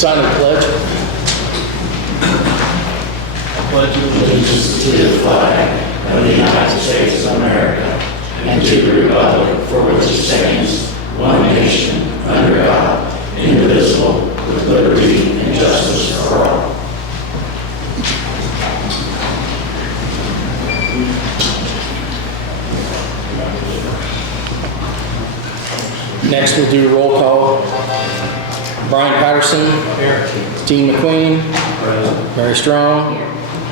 Sign the pledge. Pledge allegiance to the flag of the United States of America and to the republic for which it stands, one nation, under God, indivisible, with liberty and justice for all. Next, we'll do a roll call. Brian Patterson. Here. Dean McQueen. Present. Mary Strong. Here.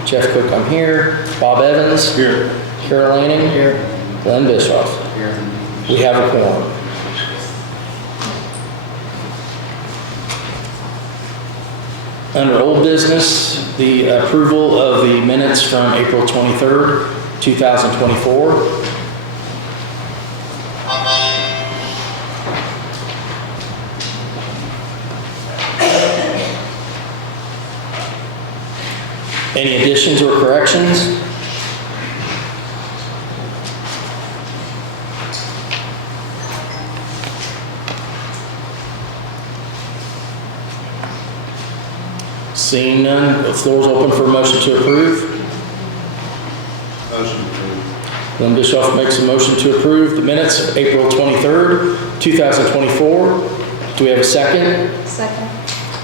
Jeff Koch, I'm here. Bob Evans. Here. Carol Lanning. Here. Glenn Bischoff. Here. We have a quorum. Under old business, the approval of the minutes from April 23rd, 2024. Any additions or corrections? Seeing none, the floor is open for a motion to approve. Motion approved. Glenn Bischoff makes a motion to approve the minutes of April 23rd, 2024. Do we have a second? Second.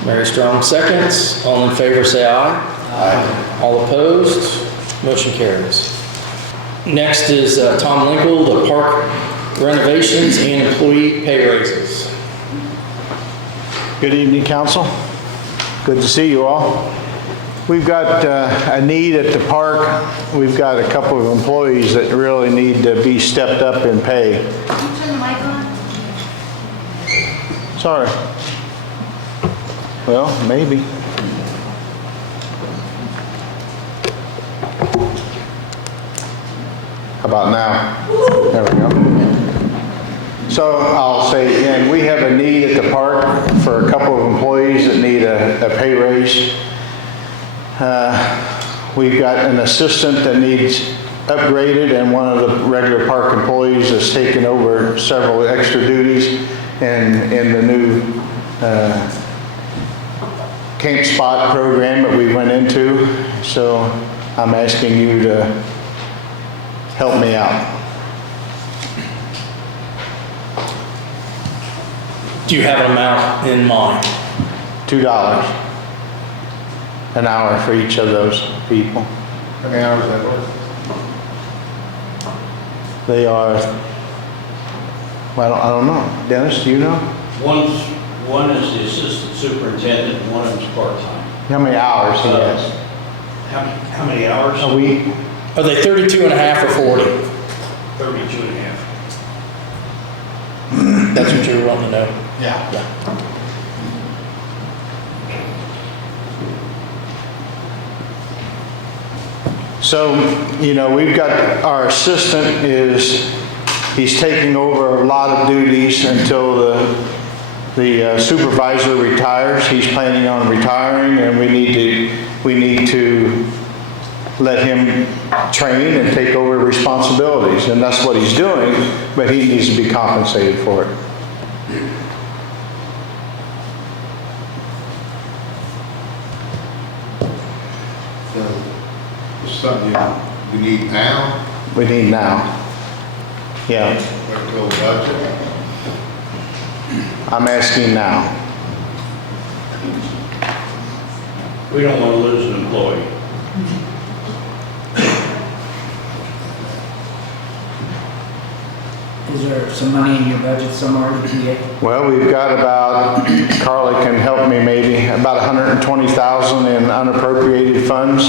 Mary Strong seconds. All in favor say aye. Aye. All opposed? Motion carries. Next is Tom Linkel, the park renovations and employee pay raises. Good evening, council. Good to see you all. We've got a need at the park. We've got a couple of employees that really need to be stepped up in pay. Can you turn the mic on? Sorry. Well, maybe. How about now? There we go. So I'll say again, we have a need at the park for a couple of employees that need a pay raise. We've got an assistant that needs upgraded, and one of the regular park employees has taken over several extra duties in the new Campspot program that we went into. So I'm asking you to help me out. Do you have an amount in mind? $2 an hour for each of those people. How many hours is that worth? They are, well, I don't know. Dennis, do you know? One is the assistant superintendent, and one of them's part-time. How many hours he has? How many hours? A week? Are they 32 and a half or 40? 32 and a half. That's what you were wanting to know. Yeah. So, you know, we've got our assistant he's taking over a lot of duties until the supervisor retires. He's planning on retiring, and we need to let him train and take over responsibilities, and that's what he's doing, but he needs to be compensated for it. So, it's something we need now, We need now. Yeah, we're to budget. I'm asking now. We don't want to lose an employee. Is there some money in your budget somewhere to get? Well, we've got about, Carly can help me maybe, about $120,000 in unappropriated funds.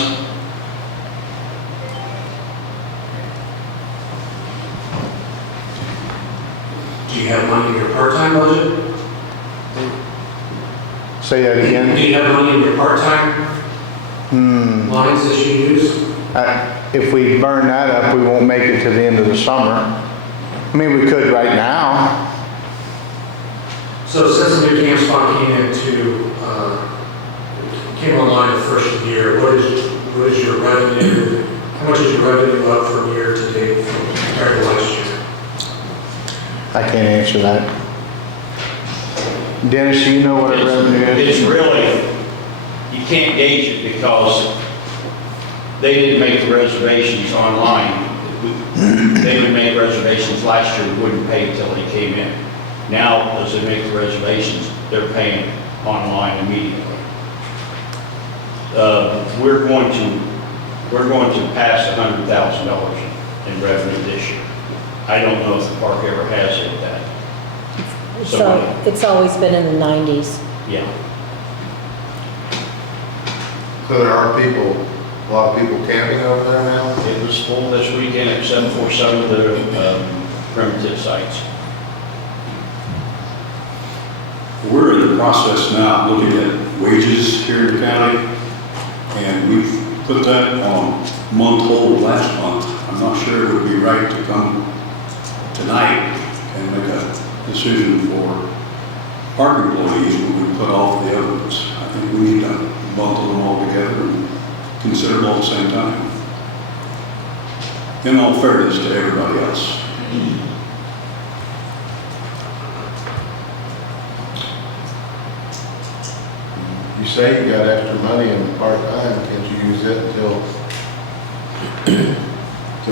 Do you have money in your part-time budget? Say that Do again. you have money in your part-time lines that you use? If we burn that up, we won't make it to the end of the summer. I mean, we could right now. So since the new Campspot came online the first of the year, what is your revenue? How much is your revenue up from year to date compared to last year? I can't answer that. Dennis, do you know what our revenue It's is? really, you can't gauge it because they didn't make the reservations online. They would make reservations last year, we wouldn't pay until they came in. Now, as they make the reservations, they're paying online immediately. We're going to pass $100,000 in revenue this year. I don't know if the park ever has hit that. So it's always been in the 90s. Yeah. So there are people, a lot of people camping over there now? It was full this weekend except for some of the primitive sites. We're in the process now of looking at wages here in the county, and we've put that on month hold last month. I'm not sure it would be right to come tonight and make a decision for our employees when we put off the other ones. I think we need to bundle them all together and consider them all at the same time. In all fairness to everybody else. You say you got extra money in part-time, can't you use it until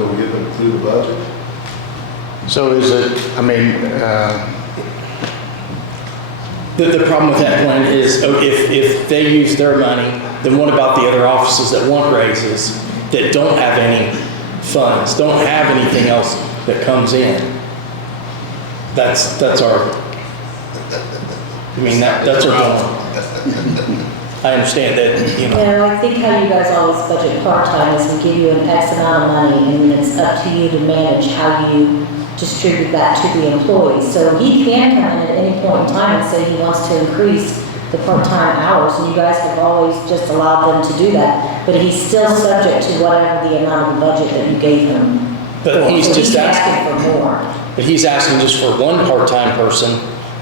we get them through the budget? So is it, I mean, The problem with that plan is, if they use their money, then what about the other offices that want raises, that don't have any funds, don't have anything else that comes in? That's our, I mean, that's our goal. I understand that, you know. No, I think how you guys always budget part-time is we give you an X amount of money and then it's up to you to manage how you distribute that to the employees. So he can come in at any point in time and say he wants to increase the part-time hours, and you guys have always just allowed them to do that. But he's still subject to whatever the amount of the budget that you gave him. But he's So just asking, for more. but he's asking just for one part-time person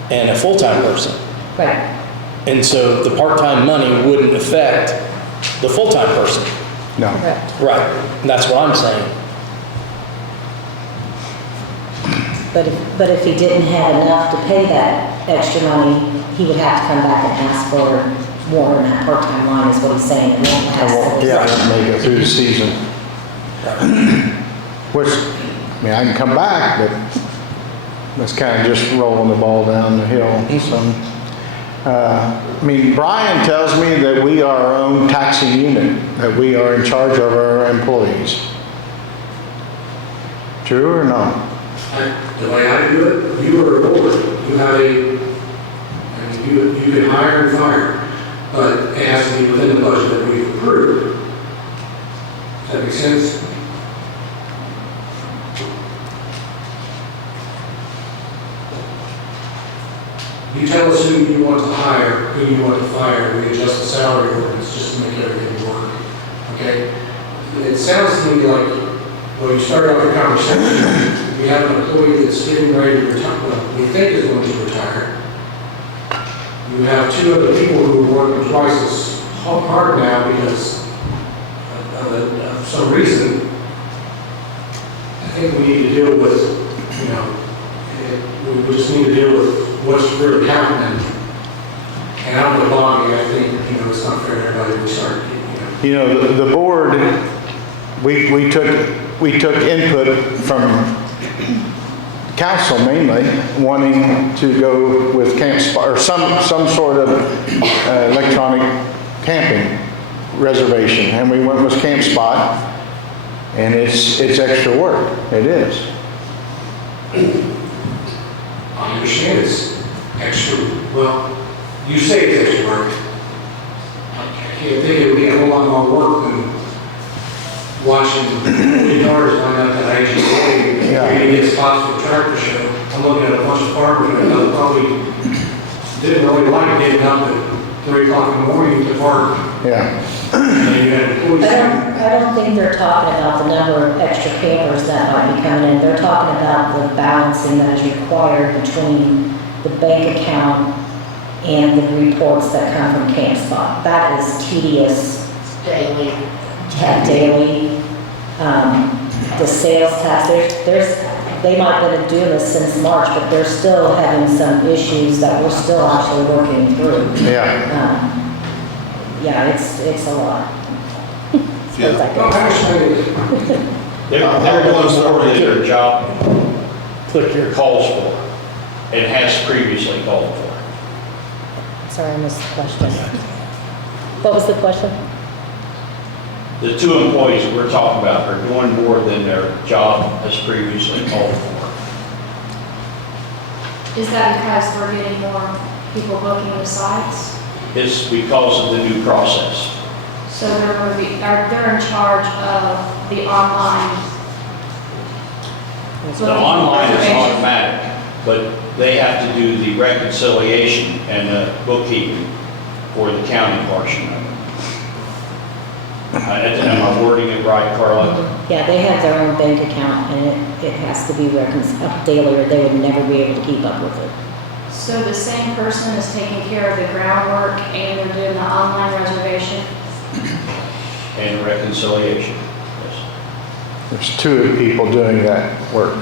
and a full-time person. Right. And so the part-time money wouldn't affect the full-time person. no. Correct. Right, that's what I'm saying. But if he didn't have enough to pay that extra money, he would have to come back and ask for more in that part-time line, is what he's saying. It won't last. Yeah, make it through the season. Which, I mean, I can come back, but that's kind of just rolling the ball down the hill. So, I mean, Brian tells me that we are our own taxing unit, that we are in charge of our employees. True or no? The way I do it, you are a board. You have you can hire and fire, but it has to be within the budget that we've approved. Does that make sense? You tell us who you want to hire, who you want to fire, we adjust the salary ordinance just to make everything work. Okay? It sounds to me like, when you start out the conversation, we have an employee that's getting ready to retire, well, we think is going to retire. You have two other people who are working twice as hard now because of some reason. I think we need to deal with, we just need to deal with what's really happening. And out of the body, I think, it's not fair to everybody to start, You know, the board, we took input from council mainly, wanting to go with Campspot, or some sort of electronic camping reservation, and we went with Campspot, and it's extra work. It is. I understand it's extra, well, you say it's extra work. I can't think it would be a whole lot more work than watching the cars line up at HEA, Yeah. trying to get spots for the tractor show. I'm looking at a bunch of farmers right now that probably didn't really like getting up at 3 o'clock in the morning to park. Yeah. And you had employees. I don't think they're talking about the number of extra campers that might be coming in. They're talking about the balancing that is required between the bank account and the reports that come from Campspot. That is tedious. Daily. Yeah, daily. The sales tax, there's they might have been doing this since March, but they're still having some issues that we're still actually working through. Yeah. Yeah, it's a lot. Yeah. It's like- No, actually, They're doing more than their job calls for, and has previously called for. Sorry, I missed the question. What was the question? The two employees we're talking about are doing more than their job has previously called for. Is that because we're getting more people booking the sites? It's because of the new process. So they're going to be, they're in charge of the online. The online is automatic, but they have to do the reconciliation and the bookkeeping for the county portion of it. Am I wording it right, Carla? Yeah, they have their own bank account and it has to be reconciled daily or they would never be able to keep up with it. So the same person is taking care of the groundwork and they're doing the online reservation? And reconciliation, yes. There's two people doing that work.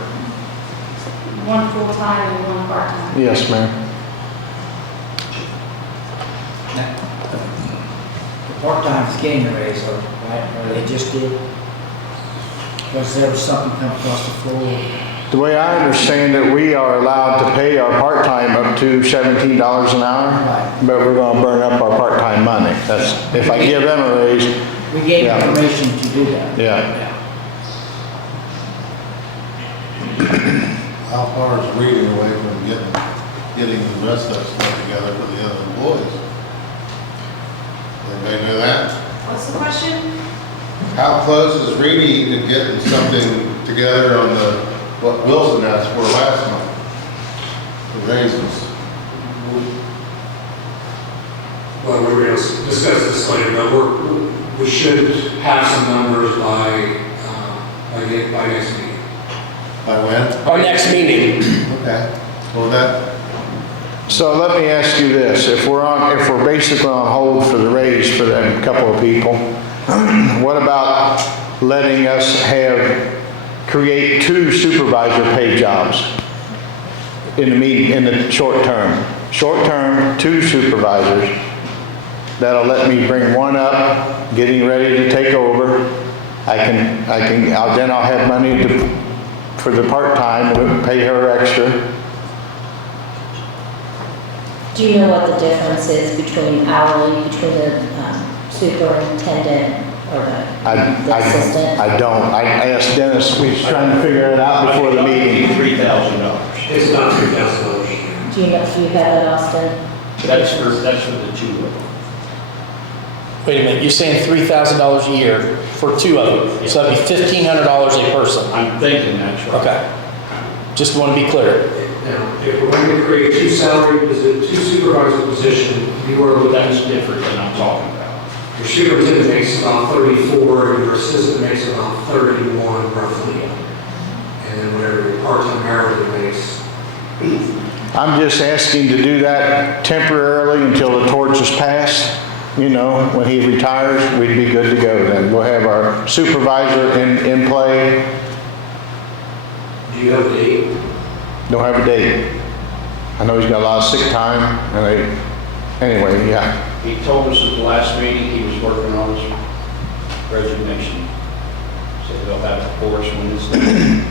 One full-time and one part-time? Yes, ma'am. The part-time's getting a raise, though, right? Or they just did? Was there something come across the floor? The way I understand it, we are allowed to pay our part-time up to $17 an hour, Right. but we're gonna burn up our part-time money. That's, if I give them a raise, We gave Yeah. permission to do that. yeah. How far is Reedy away from getting the rest of that stuff together for the other employees? Anybody know that? What's the question? How close is Reedy to getting something together on what Wilson asked for last month? The raises. well, we're going to discuss this later, but we should have some numbers by next meeting. By when? Our next meeting, Okay. Well, that, So let me ask you this, if we're basically on hold for the raise for them couple of people, what about letting us create 2 supervisor paid jobs in the short term? Short term, 2 supervisors. That'll let me bring one up, getting ready to take over. Then I'll have money for the part-time, we'll pay her extra. Do you know what the difference is between hourly, between the superintendent or the assistant? I don't. I asked Dennis, we was trying to figure it out before the meeting. $3,000. It's not $3,000. Do you have that, Austin? That's for the two of them. wait a minute, you're saying $3,000 a year for 2 of them? So that'd be $1,500 a person? I'm thinking that's right. Okay. Just want to be clear. Now, if we're going to create 2 supervisor positions, you are looking That's different than I'm talking about. your superintendent makes about 34, and your assistant makes about 31 roughly. And then whatever your part-time hourly makes. I'm just asking to do that temporarily until the torch is passed. You know, when he retires, we'd be good to go then. We'll have our supervisor in play. Do you have a date? Don't have a date. I know he's got a lot of sick time, anyway, yeah. He told us at the last meeting he was working on his resignation. So they'll have a course when it's done.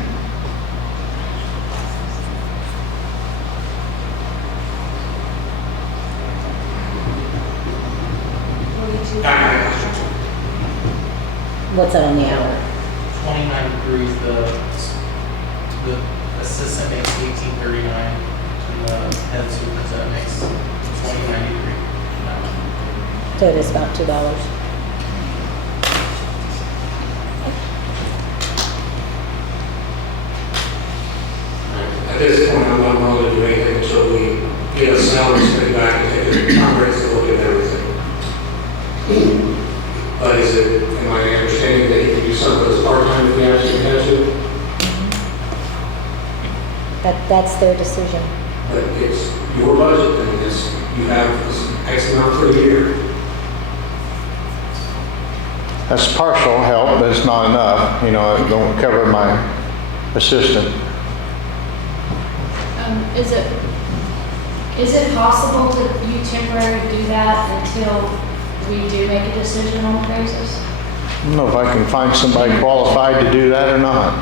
What's that on the hour? 29 degrees, the assistant makes 1839, and the head superintendent makes 2093. So it is about $2. At this point, I'm not going to do anything until we get a salary study back and take a comprehensive look at everything. But am I understanding that you can do some of those part-time if we actually had to? That's their decision. But it's your budget, and you have X amount per year. That's partial help, but it's not enough. You know, it don't cover my assistant. Is it possible to you temporarily do that until we do make a decision on raises? I don't know if I can find somebody qualified to do that or not.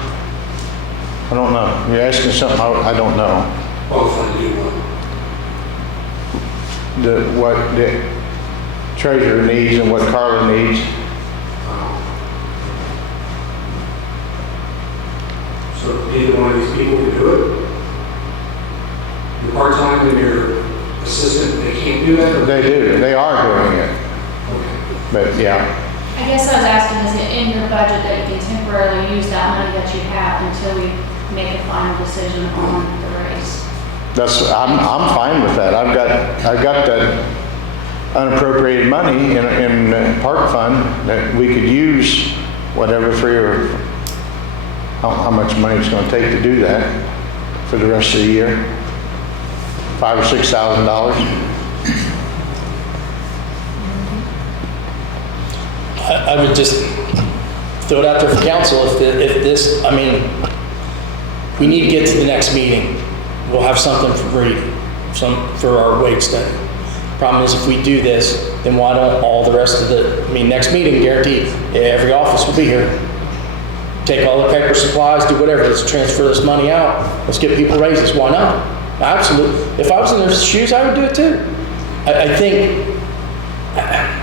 I don't know. You're asking something I don't know. Qualified to do what? What the treasurer needs and what Carla needs. So either one of these people can do it? Your part-time and your assistant, they can't do that? They do. They are doing it. But yeah. I guess I was asking, is it in your budget that you can temporarily use that money that you have until we make a final decision on the raise? I'm fine with that. I've got that unappropriated money in park fund that we could use whatever how much money it's going to take to do that for the rest of the year. $5,000 or $6,000. I would just throw it out there for council, if this, I mean, we need to get to the next meeting. We'll have something for Reedy, for our wage study. Problem is, if we do this, then why don't all the rest of next meeting, guaranteed, every office will be here. Take all the paper supplies, do whatever, let's transfer this money out, let's get people raises, why not? Absolutely. If I was in their shoes, I would do it too.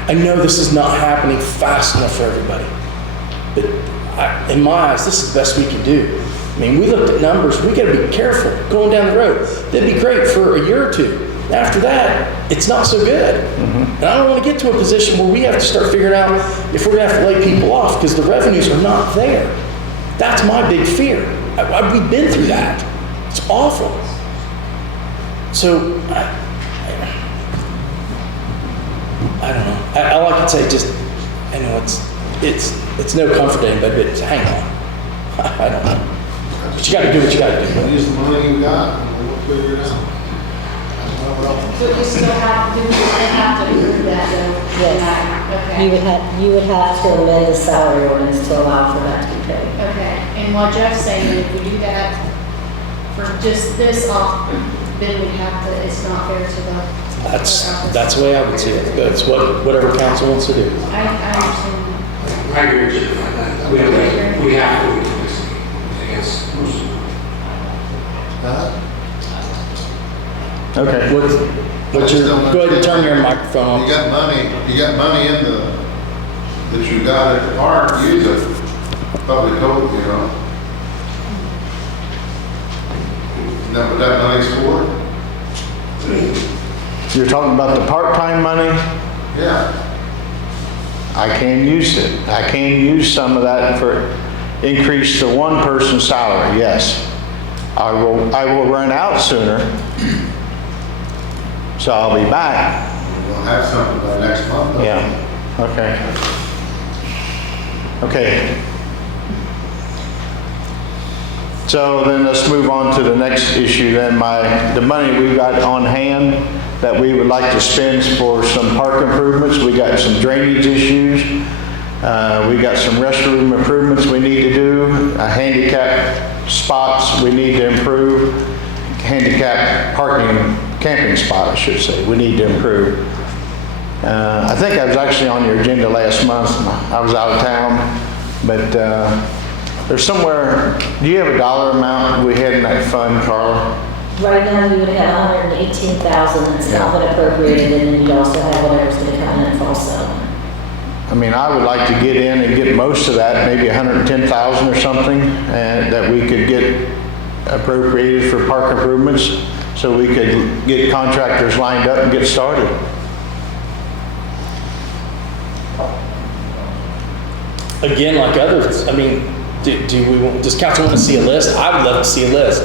I know this is not happening fast enough for everybody, but in my eyes, this is the best we can do. I mean, we looked at numbers, we gotta be careful going down the road. That'd be great for a year or two. After that, it's not so good. And I don't wanna get to a position where we have to start figuring out if we're gonna have to lay people off because the revenues are not there. That's my big fear. We've been through that. It's awful. So, I don't know. All I can say, just, I know it's no comfort to anybody, but hang on. I don't know. But you gotta do what you gotta do. Use the money you got, and we'll figure it out. But you still have to approve that though? Yes. Okay. You would have to amend the salary ordinance to allow for that to be paid. Okay, and what Jeff's saying, if we do that for just this off, then we have to, it's not fair to the. That's the way I would see it. It's whatever council wants to do. I understand. I agree with you on that. We have to, I guess. Okay. Go ahead and turn your microphone on. You got money in that you got at the park, use it. Public hope, you know. Isn't that what that money's for? You're talking about the part-time money? Yeah. I can use it. I can use some of that for increase the one person's salary, yes. I will run out sooner, so I'll be back. We'll have something by next month. though. Yeah, okay. Okay. So then let's move on to the next issue then. The money we've got on hand that we would like to spend for some park improvements. We got some drainage issues. We got some restroom improvements we need to do. Handicap spots we need to improve. Handicap camping spot, I should say, we need to improve. I think I was actually on your agenda last month. I was out of town, but there's somewhere, do you have a dollar amount we had in that fund, Carla? Right now, you would have 118,000 that's not been appropriated, and then you'd also have whatever's gonna come in at fall settlement. I mean, I would like to get in and get most of that, maybe 110,000 or something, and that we could get appropriated for park improvements, so we could get contractors lined up and get started. Again, like others, I mean, does council want to see a list? I would love to see a list.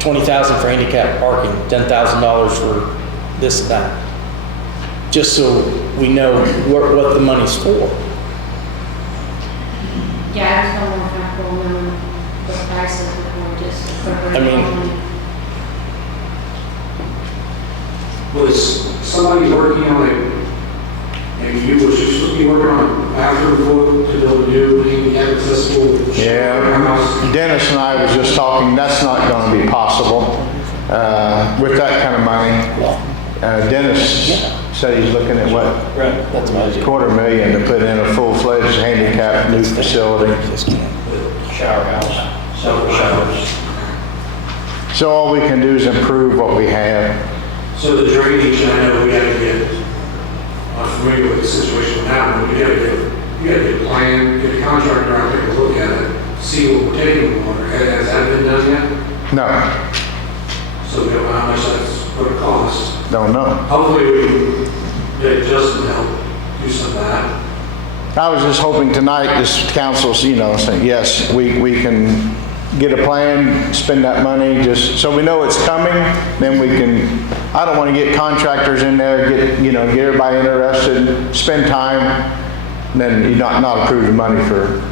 20,000 for handicap parking, $10,000 for this and that. Just so we know what the money's for. Yeah, I just don't want to knowing the prices before just. I mean, Was somebody working on it, maybe you was just working on after we go to build a new handicap accessible. Yeah, Dennis and I was just talking, that's not gonna be possible, with that kind of money. Dennis said he's looking at what, That's my idea. $250,000 to put in a full-fledged handicap new facility. Shower house, several showers. So all we can do is improve what we have. So the drainage, I know we gotta get, I'm familiar with the situation now, but you gotta get a plan, get a contractor out there to look at it, see what we're taking with water. Has that been done yet? No, So we don't know how much that's gonna cost. don't know. Hopefully we can get Justin to help do some of that. I was just hoping tonight, this council's, saying, yes, we can get a plan, spend that money, just so we know it's coming, then we can, I don't want to get contractors in there, get everybody interested, spend time, and then you not approve the money for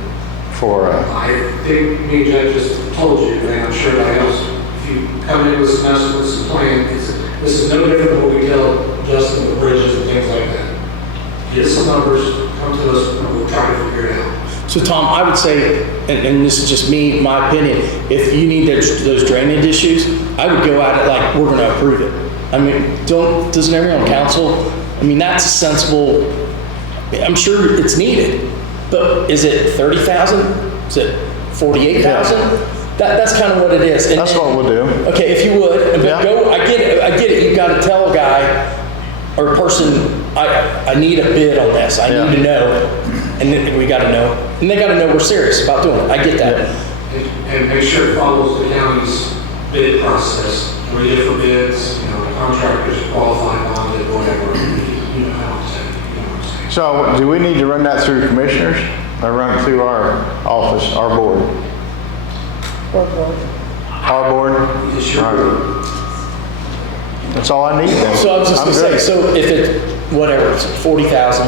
I think me and Jeff just told you, and I'm sure everybody else, if you come in with some estimates and plan, this is no different than what we tell Justin with bridges and things like that. Get some numbers, come to us, and we'll try to figure it out. So Tom, I would say, and this is just me, my opinion, if you need those drainage issues, I would go at it like we're gonna approve it. I mean, doesn't everyone on council, I mean, that's a sensible, I'm sure it's needed, but is it 30,000? Is it 48,000? That's kind of what it is. And that's then- what we'll do. Okay, if you would, but Yeah. go, I get it, you gotta tell a guy or a person, I need a bid on this, I need to know, and then we gotta know, and they gotta know we're serious about doing it, I get that. And make sure it follows the county's bid process. We get for bids, contractors qualify bonded, whatever, how I'm saying. So do we need to run that through commissioners or run it through our office, our board? Our board? It's your All right. That's all I need then. So I was just I'm gonna say, good. so if it, whatever, it's 40,000,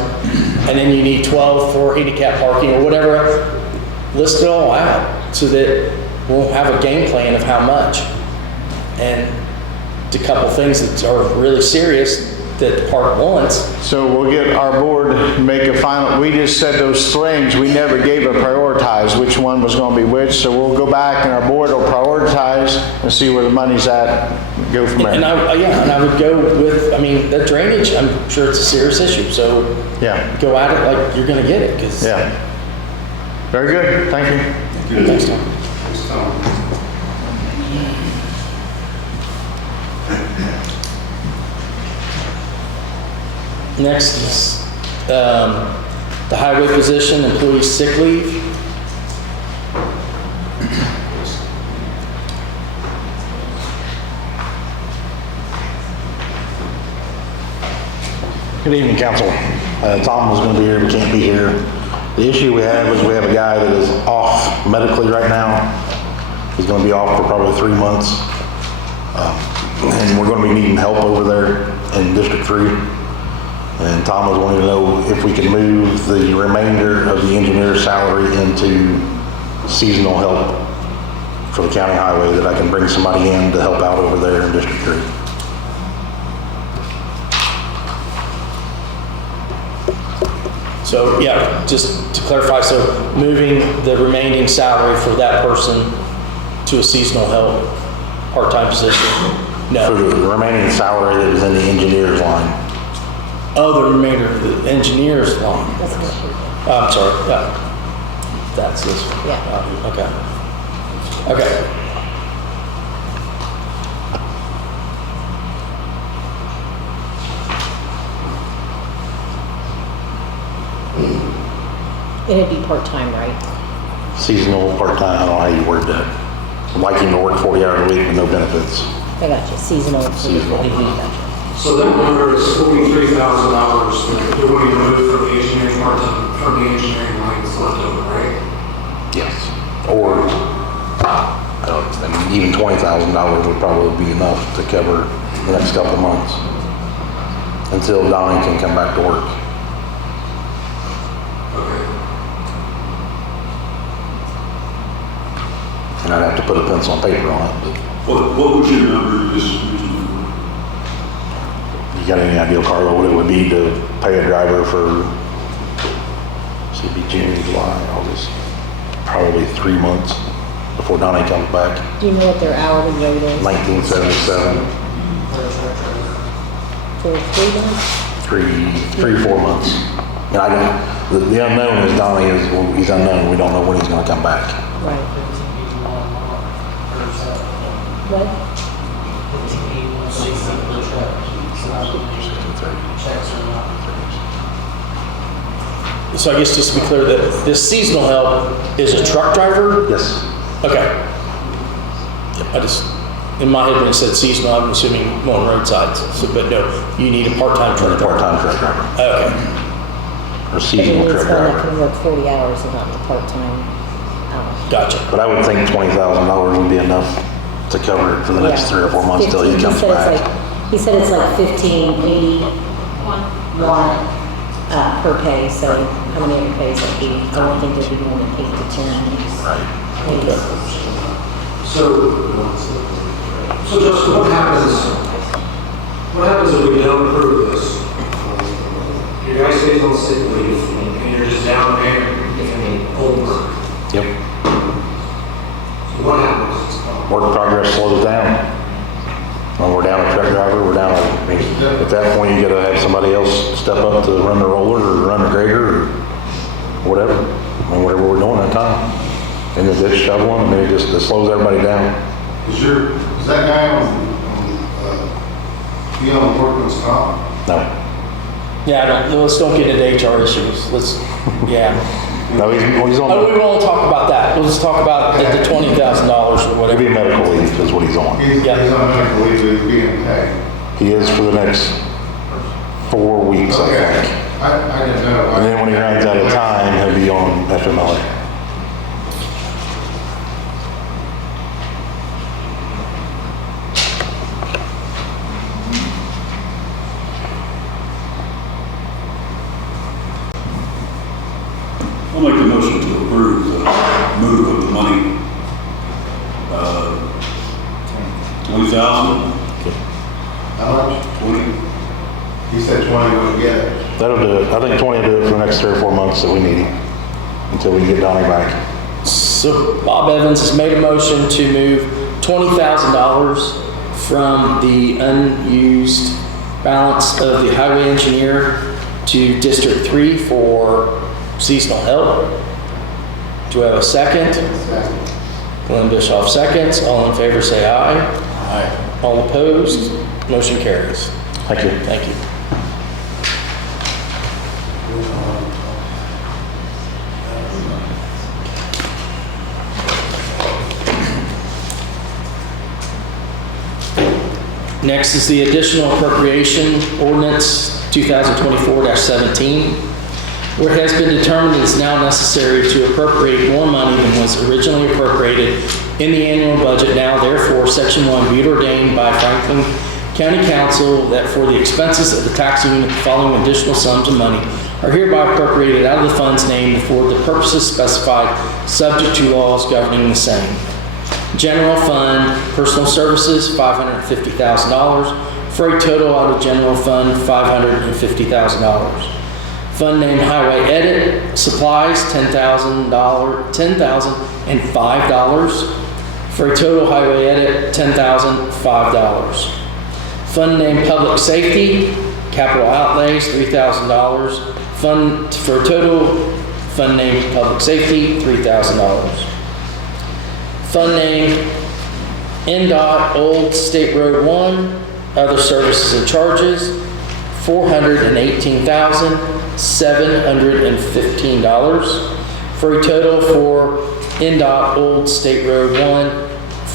and then you need 12 for handicap parking or whatever, list it all out so that we'll have a game plan of how much. And a couple things that are really serious that the park wants. So we'll get our board to make a final, we just said those things, we never gave a prioritize which one was gonna be which, so we'll go back and our board will prioritize and see where the money's at, go from And there. I would go with, I mean, the drainage, I'm sure it's a serious issue, so Yeah, go at it like you're gonna get it, because. yeah. Very good, thank you. Thanks, Tom. Thanks, Tom. Next is the highway position, employee sick leave. Good evening, council. Tom was going to be here, but can't be here. The issue we have is we have a guy that is off medically right now. He's going to be off for probably 3 months. And we're going to be needing help over there in District 3. And Tom was wanting to know if we could move the remainder of the engineer's salary into seasonal help for the county highway, that I can bring somebody in to help out over there in District 3. So, yeah, just to clarify, so moving the remaining salary for that person to a seasonal help, part-time position? For No. the remaining salary that was in the engineer's line. Oh, the remainder of the engineer's line. I'm sorry, yeah. That's this one. Yeah. Okay. Okay. It'd be part-time, right? Seasonal, part-time, I don't know how you word that. I'd like him to work 40 hours a week with no benefits. I got you, seasonal. Seasonal. Gotcha. So that number is $43,000 that we're going to move from the engineering part-time, from the engineering lines left over, right? Yes. Or, I mean, even $20,000 would probably be enough to cover the next couple of months until Donnie can come back to work. Okay. And I'd have to put a pencil and paper on it, What was your number, just, but you got any idea, Carlo, what it would be to pay a driver for So it'd be June, July, August, probably 3 months before Donnie comes back. Do you know what their hourly rate is? 1977, For 3 months? 4 months. And I don't, the unknown is Donnie is, well, he's unknown. We don't know when he's gonna come back. Right. What? So I guess just to be clear, that this seasonal help is a truck driver? Yes. Okay. I just, in my head when it said seasonal, I'm assuming more on roadsides. So, but no, you need a part-time truck driver. Part-time truck driver. Okay. Or But seasonal it truck means one that driver. can work 40 hours and not the part-time hours. Gotcha. But I would think $20,000 would be enough to cover it for the next Yeah. 3 or 4 months till he 15 comes said it's back. like- He said it's like 1581 per pay, so how many other pays would be? I don't think there'd be more than 8 to 10. Right. Pays. So Justin, what happens if we don't approve this? Your guy stays on sick leave, and you're just down there in Kolb. Yep. So what happens? Work progress slows down. When we're down a truck driver, we're down, I mean, at that point, you gotta have somebody else step up to run the roller or run the grader or whatever. I mean, whatever we're doing at that time. And the ditch shoveling, I mean, it slows everybody down. Is that guy he on workman's comp? No. Yeah, let's don't get into HR issues. Yeah. No, he's on, Oh, we won't talk about that. We'll just talk about the $20,000 or it'll whatever. be medical leave is what he's on. He's Yeah. on medical leave, but he's being paid. He is for the next 4 weeks, I Okay. think. I didn't know. And then when he runs out of time, he'll be on FMLA. I'll make a motion to approve the move of the money. 20,000, How much? 20. He said 20 would get it. That'll do it. I think 20 will do it for the next 3 or 4 months that we need him, until we can get Donnie back. So Bob Evans has made a motion to move $20,000 from the unused balance of the highway engineer to District 3 for seasonal help. Do I have a second? Glenn Bischoff seconds. All in favor say aye. Aye. All opposed? Motion carries. Thank you. Thank you. Next is the additional appropriation ordinance 2024-17, where it has been determined it is now necessary to appropriate more money than was originally appropriated in the annual budget. Now, therefore, Section 1 be it ordained by Franklin County Council that for the expenses of the taxing unit, the following additional sums of money are hereby appropriated out of the funds named for the purposes specified, subject to laws governing the same. General Fund, Personal Services, $550,000, for a total out of General Fund, $550,000. Fund name Highway Edit, Supplies, $10,005, for a total Highway Edit, $10,005. Fund name Public Safety, Capital Outlays, $3,000. Fund for a total fund name Public Safety, $3,000. Fund name NDOT Old State Road 1, other services and charges, $418,715, for a total for NDOT Old State Road 1,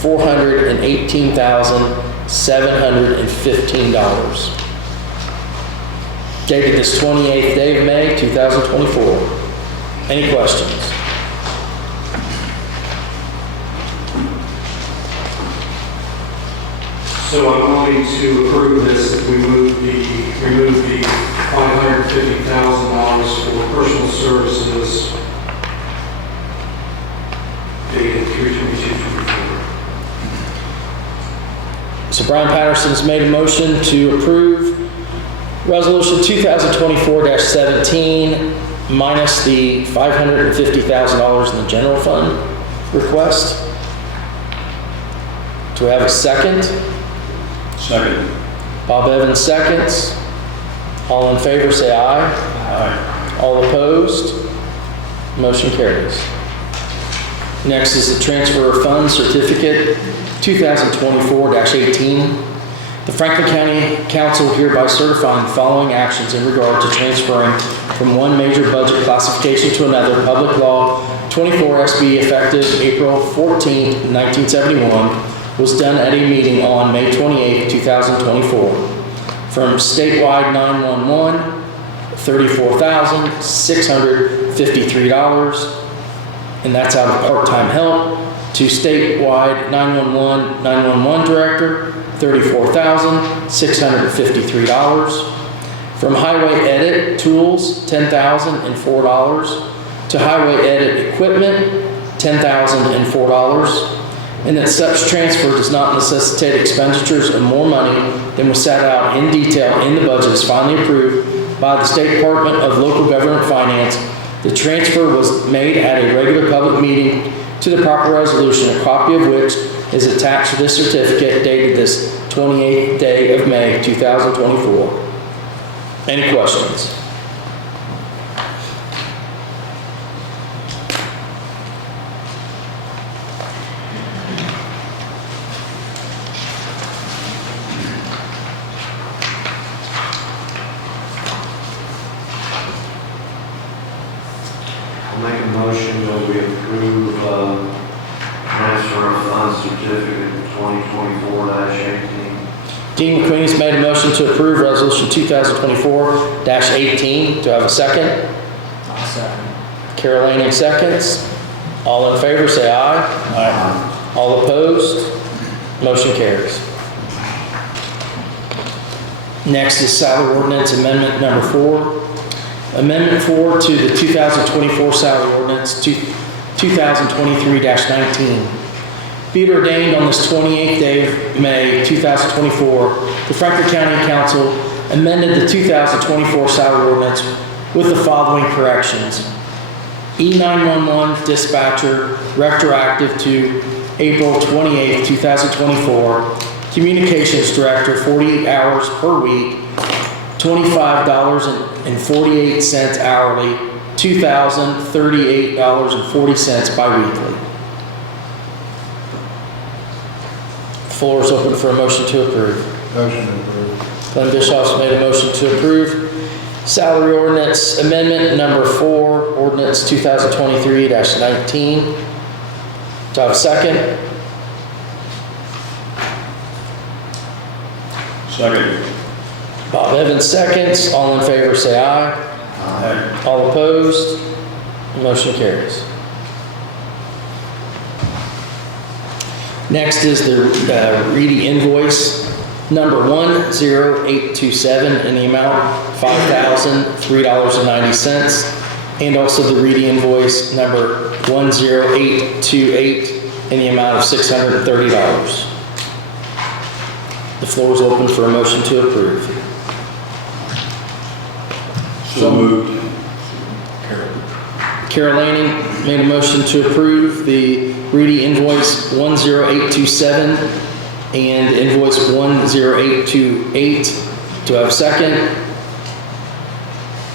$418,715. Dated this 28th day of May, 2024. Any questions? So I'm going to approve this if we remove the $550,000 for personal services dated 3/22/24. So Brian Patterson's made a motion to approve Resolution 2024-17 minus the $550,000 in the general fund request. Do we have a second? Second. Bob Evans seconds. All in favor say aye. Aye. All opposed? Motion carries. Next is the transfer of funds certificate 2024-18. The Franklin County Council hereby certifying the following actions in regard to transferring from one major budget classification to another. Public Law 24 SB effective April 14, 1971 was done at a meeting on May 28, 2024. From statewide 911, $34,653, and that's out of part-time help, to statewide 911 director, $34,653. From highway edit tools, $10,004. To highway edit equipment, $10,004. And that such transfer does not necessitate expenditures of more money than was set out in detail in the budget as finally approved by the State Department of Local Government Finance. The transfer was made at a regular public meeting to the proper resolution, a copy of which is attached to this certificate dated this 28th day of May, 2024. Any questions? I'll make a motion that we approve transfer of funds certificate 2024-18. Dean McQueen's made a motion to approve resolution 2024-18. Do I have a second? I'll second. Carol Lanning seconds. All in favor say aye. Aye. All opposed? Motion carries. Next is salary ordinance amendment number 4. Amendment 4 to the 2024 salary ordinance 2023-19. Be it ordained on this 28th day of May 2024, the Franklin County Council amended the 2024 salary ordinance with the following corrections. E911 dispatcher retroactive to April 28, 2024. Communications director 40 hours per week, $25.48 hourly, $2,038.40 biweekly. Floor is open for a motion to approve. Motion approved. Glenn Bischoff's made a motion to approve salary ordinance amendment number 4, ordinance 2023-19. Do I have a second? Second. Bob Evans seconds. All in favor say aye. Aye. All opposed? Motion carries. Next is the Reedy invoice number 10827 in the amount $5,003.90, and also the Reedy invoice number 10828 in the amount of $630. The floor is open for a motion to approve. So moved. Carol Lanning made a motion to approve the Reedy invoice 10827 and invoice 10828. Do I have a second?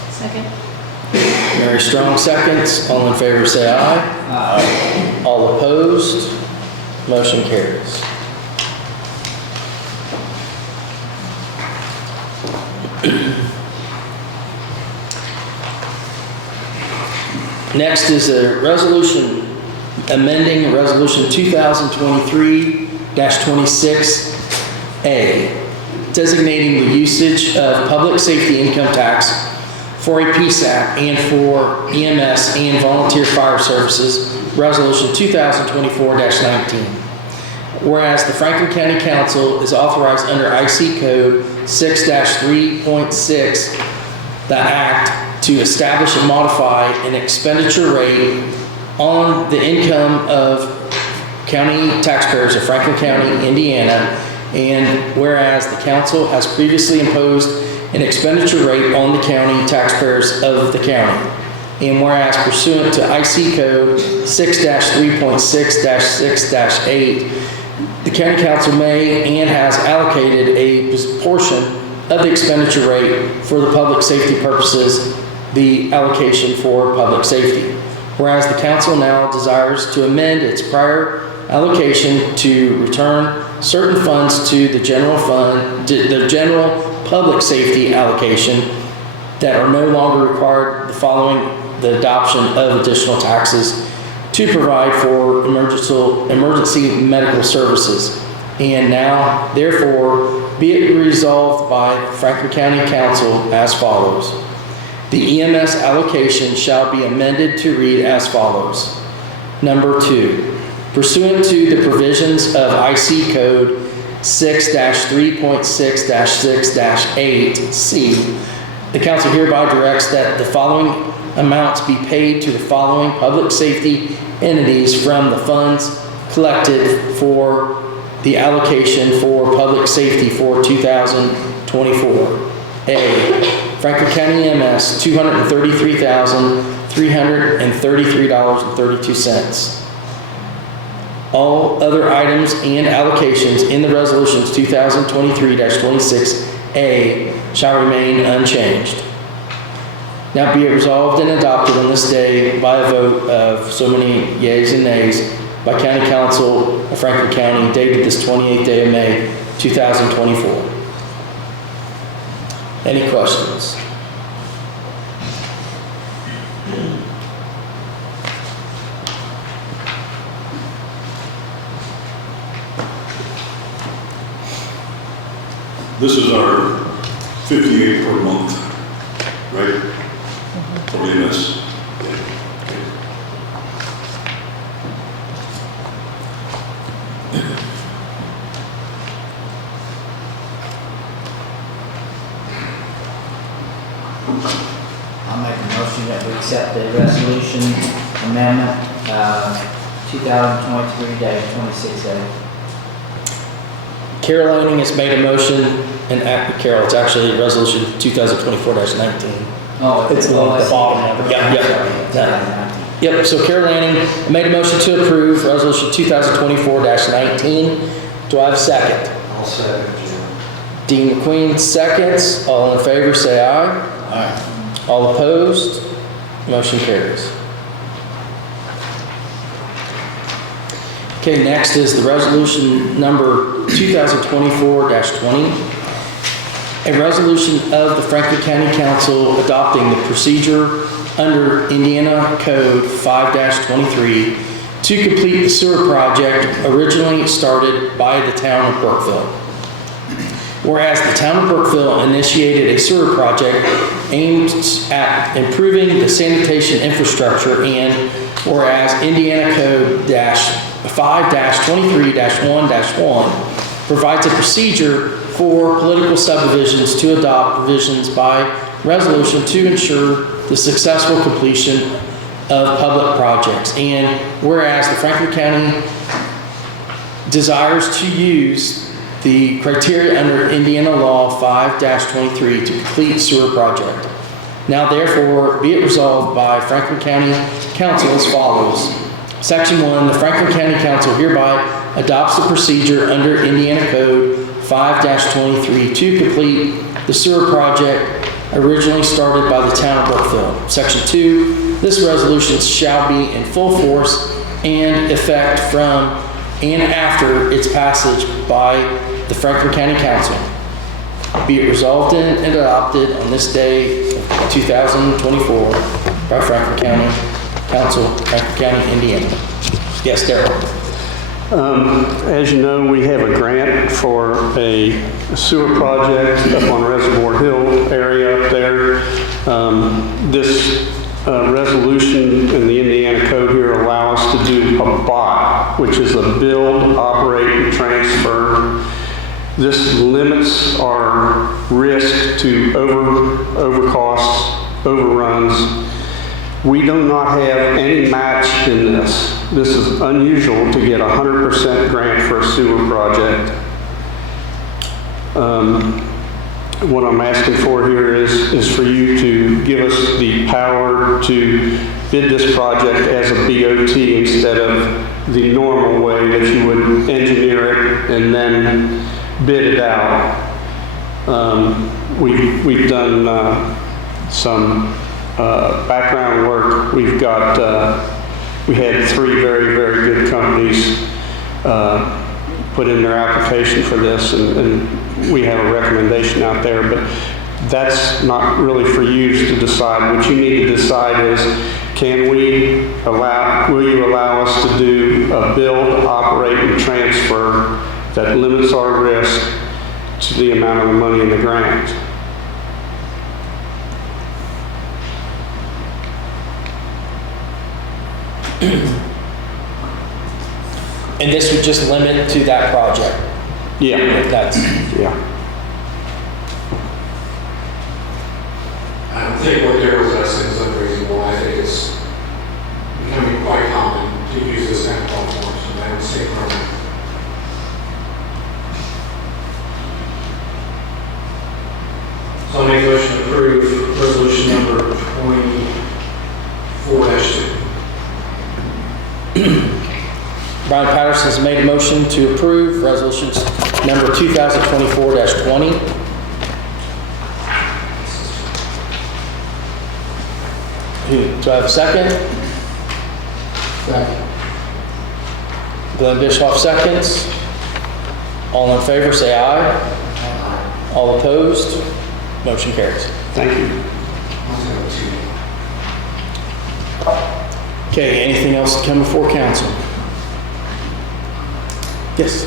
Second. Mary Strong seconds. All in favor say aye. Aye. All opposed? Motion carries. Next is a resolution amending resolution 2023-26A, designating the usage of public safety income tax for a PSAP and for EMS and volunteer fire services, resolution 2024-19. Whereas the Franklin County Council is authorized under IC Code 6-3.6, the Act, to establish and modify an expenditure rate on the income of county taxpayers of Franklin County, Indiana, and whereas the council has previously imposed an expenditure rate on the county taxpayers of the county. And whereas pursuant to IC Code 6-3.6-6-8, the county council may and has allocated a portion of the expenditure rate for the public safety purposes, the allocation for public safety. Whereas the council now desires to amend its prior allocation to return certain funds to the general fund, the general public safety allocation that are no longer required following the adoption of additional taxes to provide for emergency medical services. And now, therefore, be it resolved by Franklin County Council as follows. The EMS allocation shall be amended to read as follows. Number 2, pursuant to the provisions of IC Code 6-3.6-6-8C, the council hereby directs that the following amounts be paid to the following public safety entities from the funds collected for the allocation for public safety for 2024. A, Franklin County EMS, $233,333.32. All other items and allocations in the resolutions 2023-26A shall remain unchanged. Now be it resolved and adopted on this day by a vote of so many yeas and nays by County Council of Franklin County, dated this 28th day of May, 2024. Any questions? This is our 58 per month, right? For EMS. I'll make a motion that we accept the resolution amendment, 2023-26A. Carol Lanning has made a motion, and Carol, it's actually resolution 2024-19. Oh, It's the bottom number. Yep. Yep, so Carol Lanning made a motion to approve resolution 2024-19. Do I have a second? I'll second, Jim. Dean McQueen seconds. All in favor, say aye. Aye. All opposed? Motion carries. Okay, next is the resolution number 2024-20. A resolution of the Franklin County Council adopting the procedure under Indiana Code 5-23 to complete the sewer project originally started by the town of Brookville. Whereas the town of Brookville initiated a sewer project aimed at improving the sanitation infrastructure, and whereas Indiana Code 5-23-1-1 provides a procedure for political subdivisions to adopt provisions by resolution to ensure the successful completion of public projects. And whereas the Franklin County desires to use the criteria under Indiana Law 5-23 to complete sewer project. Now therefore be it resolved by Franklin County Council as follows. Section 1, the Franklin County Council hereby adopts the procedure under Indiana Code 5-23 to complete the sewer project originally started by the town of Brookville. Section 2, this resolution shall be in full force and effect from and after its passage by the Franklin County Council. Be it resolved and adopted on this day of 2024 by Franklin County Council, Franklin County, Indiana. Yes, Darrell. As you know, we have a grant for a sewer project up on Reservoir Hill area up there. This resolution in the Indiana Code here allow us to do a BOT, which is a build, operate, and transfer. This limits our risk to overcosts, overruns. We do not have any match in this. This is unusual to get 100% grant for a sewer project. what I'm asking for here is for you to give us the power to bid this project as a BOT instead of the normal way that you would engineer it and then bid it out. We've done some background work. We've got, we had 3 very, very good companies put in their application for this, and we have a recommendation out there, but that's not really for you to decide. What you need to decide is, will you allow us to do a build, operate, and transfer that limits our risk to the amount of the money in the grant? And this would just limit to that project? Yeah. Yeah. I don't think what Daryl's asking is unreasonable. I think it's becoming quite common to use this kind of platform, so I would say permanent. So I'll make a motion to approve resolution number 24-2. Brian Patterson's made a motion to approve resolutions number 2024-20. Do I have a second? Second. Glenn Bischoff seconds. All in favor, say aye. All opposed? Motion carries. Thank you. Okay, anything else to come before council? Yes.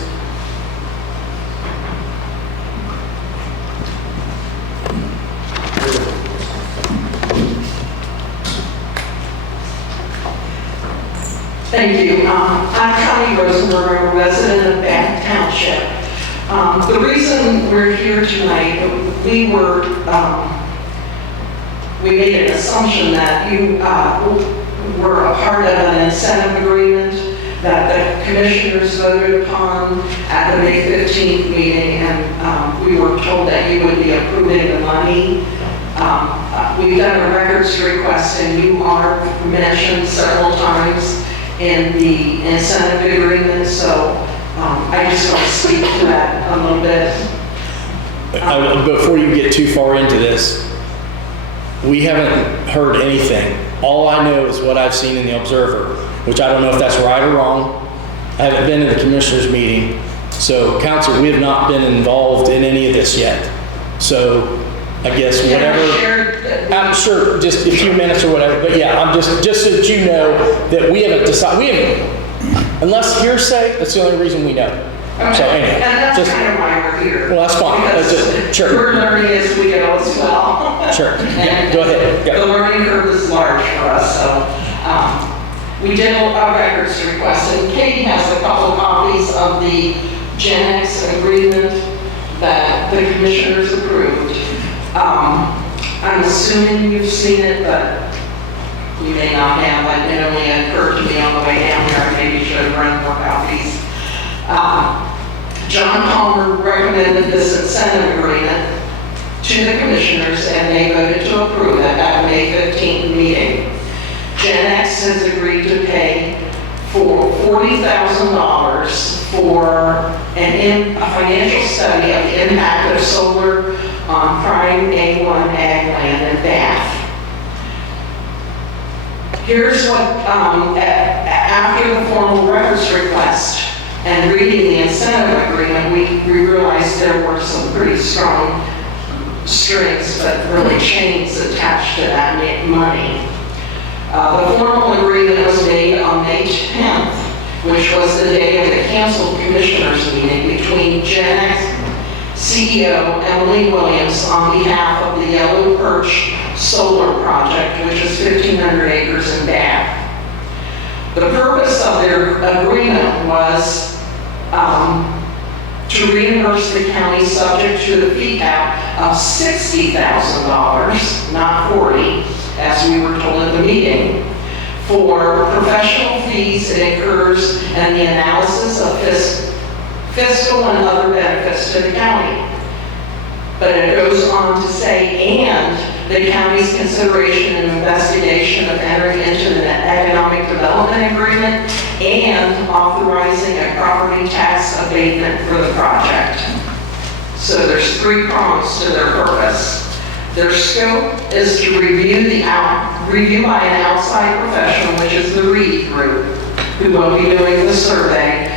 Thank you. I'm Connie Rosenberg, a resident of Bath Township. The reason we're here tonight, we made an assumption that you were a part of an incentive agreement that the commissioners voted upon at the May 15th meeting, and we were told that you would be approving the money. We've done a records request, and you are mentioned several times in the incentive agreement, so I just want to speak to that a little bit. Before you get too far into this, we haven't heard anything. All I know is what I've seen in the Observer, which I don't know if that's right or wrong. I haven't been in the commissioners meeting. So council, we have not been involved in any of this yet. So I guess whatever, I'm sure just a few minutes or whatever, but yeah, I'm just so that you know that we haven't decided, unless hearsay, that's the only reason we know. Okay. So anyway, and that's kind of why we're here. Well, that's fine. Because sure. We're learning as we go as well. Sure. Yeah, go ahead. The learning curve is large for us, so we did a records request, and Katie has a couple of copies of the Gen X agreement that the commissioners approved. I'm assuming you've seen it, but you may not have. It only occurred to me on the way down here. I maybe should have run more copies. John Palmer recommended this incentive agreement to the commissioners, and they voted to approve it at the May 15th meeting. Gen X has agreed to pay for $40,000 for a financial study of the impact of solar on prime A1 ag land in Bath. Here's what, after the formal records request and reading the incentive agreement, we realized there were some pretty strong strings, but really chains attached to that money. The formal agreement was made on May 10th, which was the day of the canceled commissioners meeting between Gen X CEO Emily Williams on behalf of the Yellow Perch Solar Project, which is 1,500 acres in Bath. The purpose of their agreement was to reimburse the county subject to the fee cap of $60,000, not $40,000, as we were told at the meeting, for professional fees it incurs and the analysis of fiscal and other benefits to the county. But it goes on to say, and the county's consideration and investigation of entering into an economic development agreement and authorizing a property tax abatement for the project. So there's 3 prongs to their purpose. Their scope is to review by an outside professional, which is the Reedy Group, who will be doing the survey.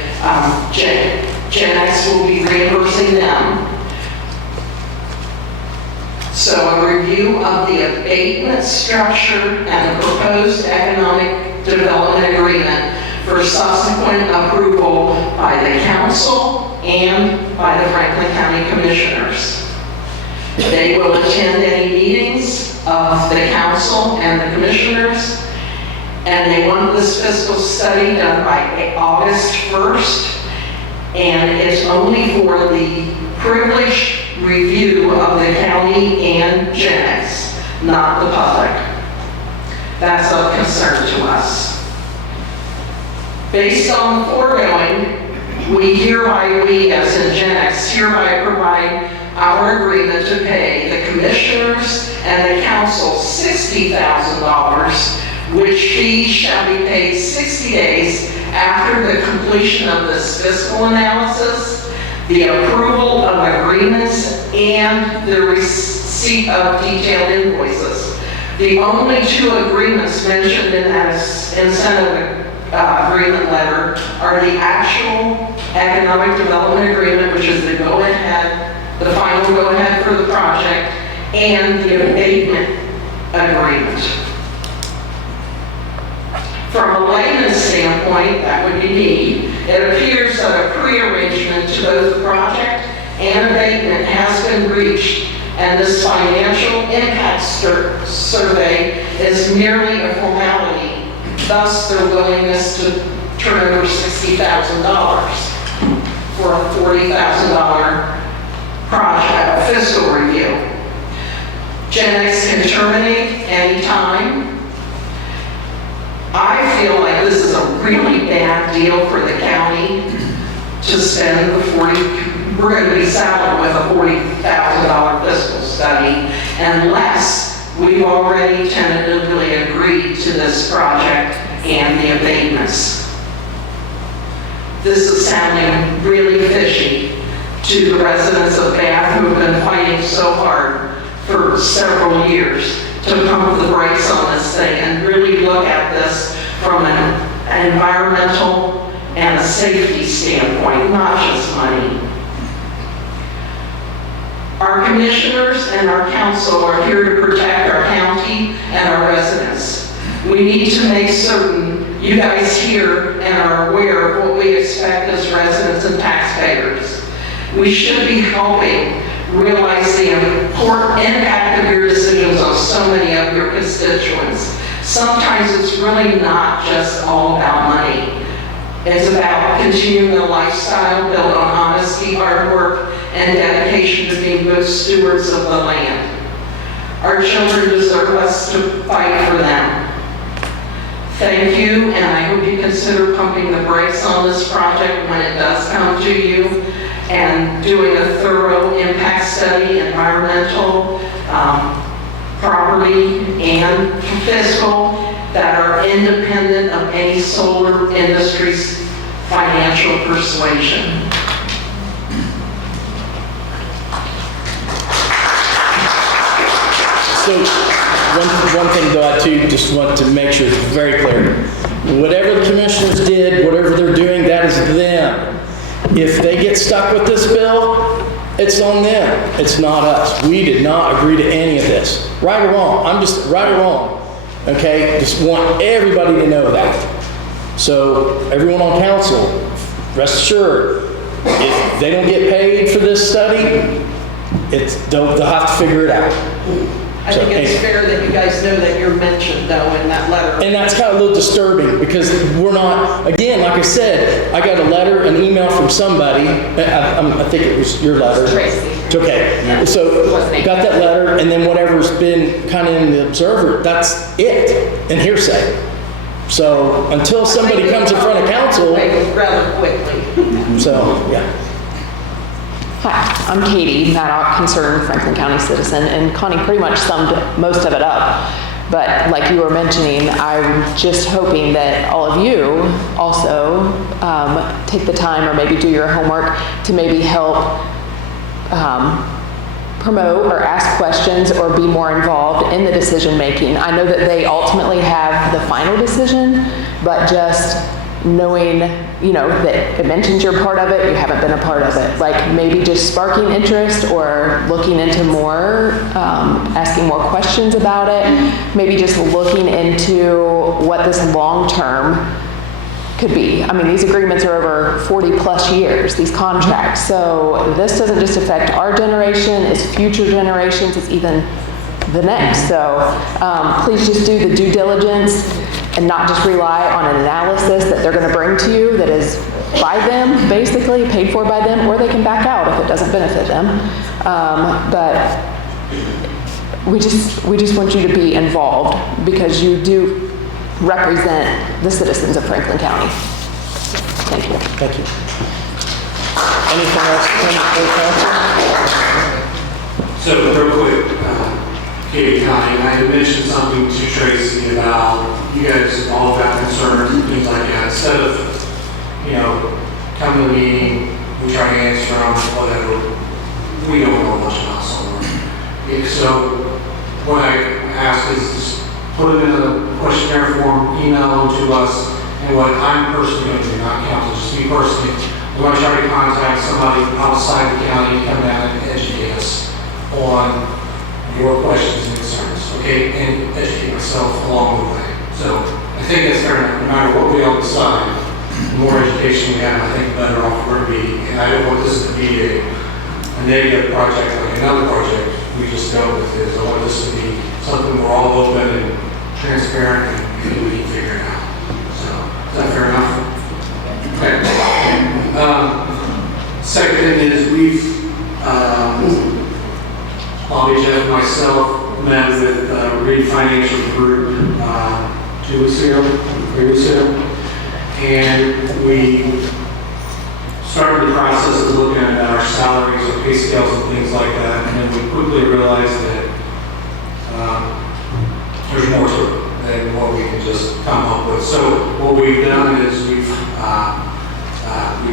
Gen X will be reimbursing them. So a review of the abatement structure and the proposed economic development agreement for subsequent approval by the council and by the Franklin County Commissioners. They will attend any meetings of the council and the commissioners, and they want this fiscal study done by August 1st, and it's only for the privileged review of the county and Gen X, not the public. That's of concern to us. Based on the foregoing, we as in Gen X hereby provide our agreement to pay the commissioners and the council $60,000, which fee shall be paid 60 days after the completion of this fiscal analysis, the approval of agreements, and the receipt of detailed invoices. The only 2 agreements mentioned in that incentive agreement letter are the actual economic development agreement, which is the go-ahead, the final go-ahead for the project, and the abatement agreement. From a layman's standpoint, that would be me, it appears that a pre-arrangement to both the project and abatement has been reached, and this financial impact survey is merely a formality, thus their willingness to turn over $60,000 for a $40,000 project, fiscal review. Gen X can terminate anytime. I feel like this is a really bad deal for the county to spend we're going to be saddled with a $40,000 fiscal study unless we've already tentatively agreed to this project and the abatements. This is sounding really fishy to the residents of Bath who have been fighting so hard for several years to pump the brakes on this thing and really look at this from an environmental and a safety standpoint, not just money. Our commissioners and our council are here to protect our county and our residents. We need to make certain you guys hear and are aware of what we expect as residents and taxpayers. We should be helping realize the important impact of your decisions on so many of your constituents. Sometimes it's really not just all about money. It's about continuing a lifestyle built on honesty, hard work, and dedication to being good stewards of the land. Our children deserve us to fight for them. Thank you, and I hope you consider pumping the brakes on this project when it does come to you, and doing a thorough impact study, environmental, property, and fiscal, that are independent of any solar industry's financial persuasion. So, one thing though, I too just want to make sure it's very clear. Whatever the commissioners did, whatever they're doing, that is them. If they get stuck with this bill, it's on them. It's not us. We did not agree to any of this. Right or wrong. I'm just right or wrong. Okay? Just want everybody to know that. So everyone on council, rest assured, if they don't get paid for this study, they'll have to figure it out. I think it's fair that you guys know that you're mentioned, though, in that letter. And that's kind of a little disturbing because we're not, again, like I said, I got a letter, an email from somebody. I think it was your letter. Tracy. Okay. Yeah. So got that letter, and then whatever's been kind of in the Observer, that's it, and hearsay. So until somebody comes in front of council. Rather quickly. So, yeah. Hi, I'm Katie Maddock, concerned Franklin County citizen, and Connie pretty much summed most of it up. But like you were mentioning, I'm just hoping that all of you also take the time, or maybe do your homework to maybe help promote or ask questions or be more involved in the decision making. I know that they ultimately have the final decision, but just knowing, you know, that it mentions you're part of it, you haven't been a part of it. Like maybe just sparking interest or looking into more, asking more questions about it. Maybe just looking into what this long-term could be. I mean, these agreements are over 40 plus years, these contracts. So this doesn't just affect our generation, it's future generations, it's even the next. So please just do the due diligence and not just rely on an analysis that they're going to bring to you that is by them, basically paid for by them, or they can back out if it doesn't benefit them. But we just want you to be involved because you do represent the citizens of Franklin County. Thank you. Thank you. Anything else from the council? So real quick, Katie, Connie, I had mentioned something to Tracy about you guys all got concerns and things like that. Instead of, you know, come to the meeting, we try to answer them, whatever, we don't know much about solar. So what I ask is put it in a questionnaire form, email them to us, and what I'm personally going to do, not council, just me personally, I'm going to try to contact somebody outside the county and come down and educate us on your questions and concerns, okay, and educate myself along the way. So I think that's fair enough. No matter what we all decide, the more education we have, I think the better off we're going to be. And I don't want this to be a negative project like another project we just dealt with. I want this to be something we're all open and transparent and we can figure it out. So is that fair enough? Okay. Second thing is we've Bobby, Jeff, and myself met with Reedy Financial Group 2 weeks ago, 3 weeks ago, and we started the process of looking at our salaries or pay scales and things like that, and then we quickly realized that there's more to it than what we can just come up with. So what we've done is we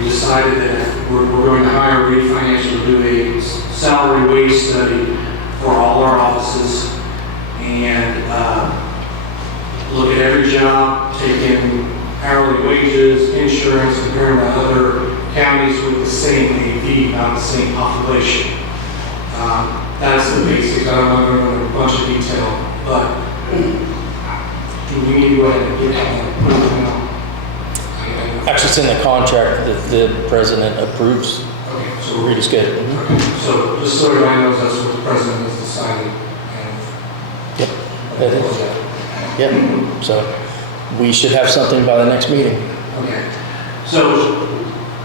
decided that we're going to hire Reedy Financial to do a salary wage study for all our offices and look at every job, take in hourly wages, insurance, comparing to other counties with the same AV, not the same population. That's the basics. I don't want to go into a bunch of detail, but do we need to go ahead and get that? Actually, it's in the contract that the president approves. Okay, so Reedy's good. Okay, so just so everybody knows, that's what the president has decided. Yep, that is. Yep, so we should have something by the next meeting. Okay, so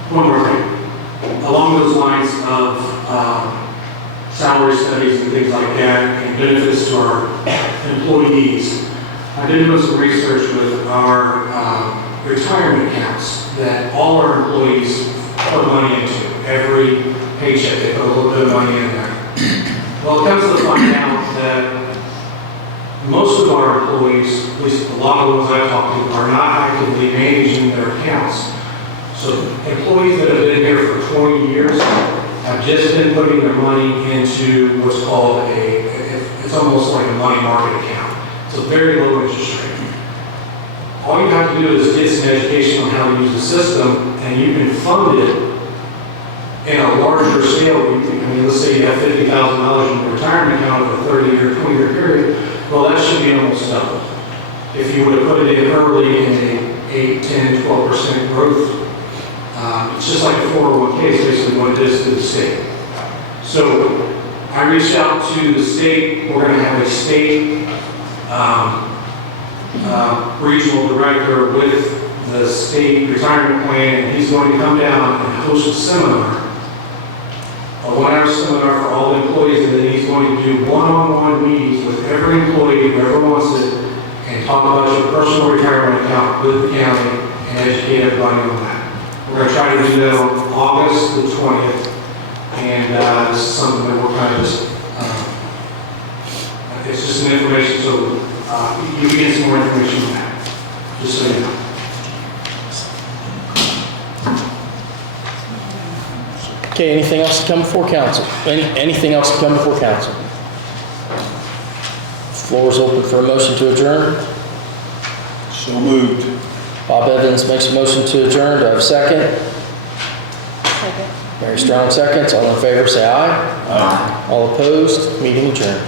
one more thing. Along those lines of salary studies and things like that and benefits to our employees, I've been doing some research with our retirement accounts that all our employees put money into. Every paycheck, they put a little bit of money in there. Well, it comes to find out that most of our employees, at least a lot of the ones I've talked to, are not actively managing their accounts. So employees that have been here for 20 years have just been putting their money into what's called it's almost like a money market account. It's a very low interest rate. All you have to do is get some education on how to use the system, and you can fund it in a larger scale. I mean, let's say you have $50,000 in a retirement account over a 30-year, 20-year period. Well, that should be almost double. If you would have put it in early in a 8, 10, 12% growth, it's just like a 401k is basically what it is to the state. So I reached out to the state. We're going to have a state regional director with the state retirement plan, and he's going to come down and host a seminar, a 1-hour seminar for all the employees, and then he's going to do one-on-one meetings with every employee, whoever wants it, and talk about your personal retirement account with the county and educate everybody on that. We're going to try to do that on August the 20th And this is something that we're kind of just, it's just some information, so you can get some more information on that, just so you know. Okay, anything else to come before council? Anything else to come before council? Floor is open for a motion to adjourn. So moved. Bob Evans makes a motion to adjourn. Do I have a second? Second. Mary Strong seconds. All in favor, say aye. Aye. All opposed, meeting adjourned.